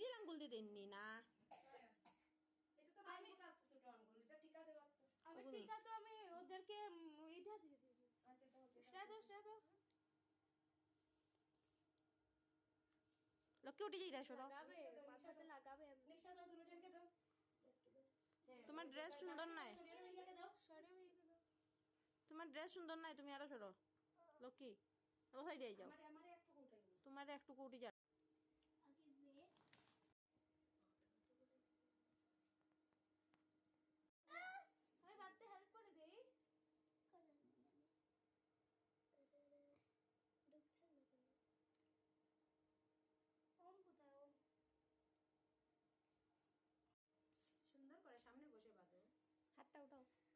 Middle আঙ্গুল দিয়ে দেননি না আমি টিকা তো আমি ওদেরকে এটা দিয়ে দিয়েছি। সেটা দাও লক্ষ্য উঠে যাই সরো লাগাবে মাথাতে লাগাবে নিশা দাও দুজনকে দাও তোমার ড্রেস সুন্দর নাই সরে ভাইয়াকে দাও তোমার ড্রেস সুন্দর নাই তুমি আরো সরো লক্ষ্মী ও সাইডে যাও আমারে একটু উঠাই তোমার একটু উঠে যাও আমি বাড়তে হেল্প করে দেই ওম কোথায় ওম সুন্দর করে সামনে বসে বাঁধো হাতটা উঠাও দাঁড়াও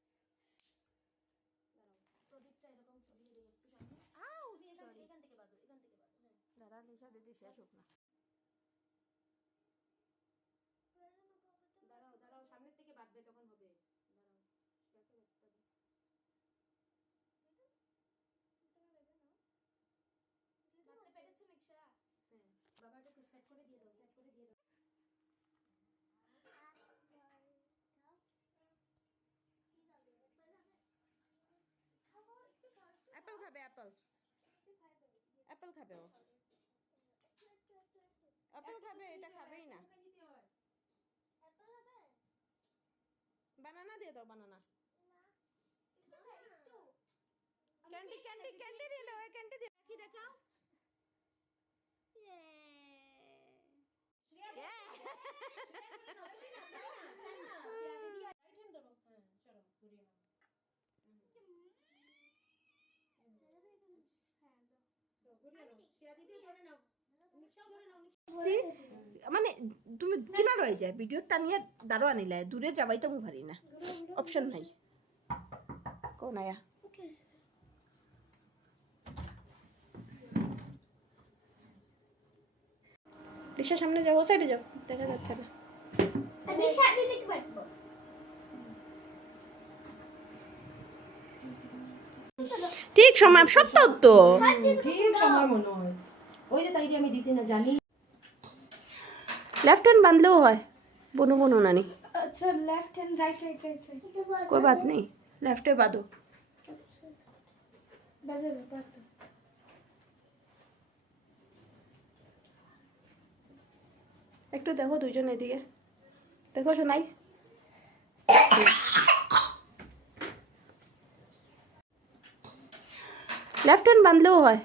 প্রদীপটা এরকম সরিয়ে দিই একটু সামনে আউ তুমি সরি এখান থেকে বাঁধো হ্যাঁ দাঁড়া লিসা দিদি শেষ হোক না দাঁড়াও সামনের থেকে বাঁধবে তখন হবে দাঁড়াও সেটাকে বাঁধতে হবে বাড়তে পেরেছো নিশা হ্যাঁ বাবাটা একটু সেট করে দিয়ে দাও অ্যাপল খাবে অ্যাপল খাবে ও অ্যাপল খাবে এটা খাবেই না বানানা দিয়ে দাও বানানা ক্যান্ডি দিয়ে দাও ক্যান্ডি দিয়ে কি দেখাও মানে তুমি কিনা রয়ে যায় ভিডিও টানিয়ে দাঁড়ো আনিলে দূরে যাবাই তো পারি না অপশন নাই কোন আয়া রিক্সার সামনে যাও ও সাইডে যাও দেখা যাচ্ছে না ঠিক সময় সত্য তো ঠিক সময় মনে হয় ওই যে তাইডি আমি দিছি না জানি लेफ्ट हैंड बांधलेও হয় বনু বনু নানি अच्छा लेफ्ट हैंड राइट कोई बात नहीं लेफ्ट है बांधो একটু দেখো দুইজন এদিকে দেখো শোনাই लेफ्ट हैंड बांधलेও হয়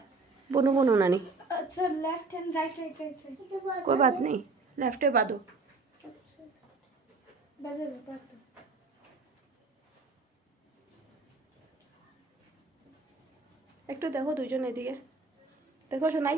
বনু বনু নানি अच्छा लेफ्ट हैंड राइट कोई बात नहीं लेफ्ट है बांधो একটু দেখো দুইজন এদিকে দেখো শোনাই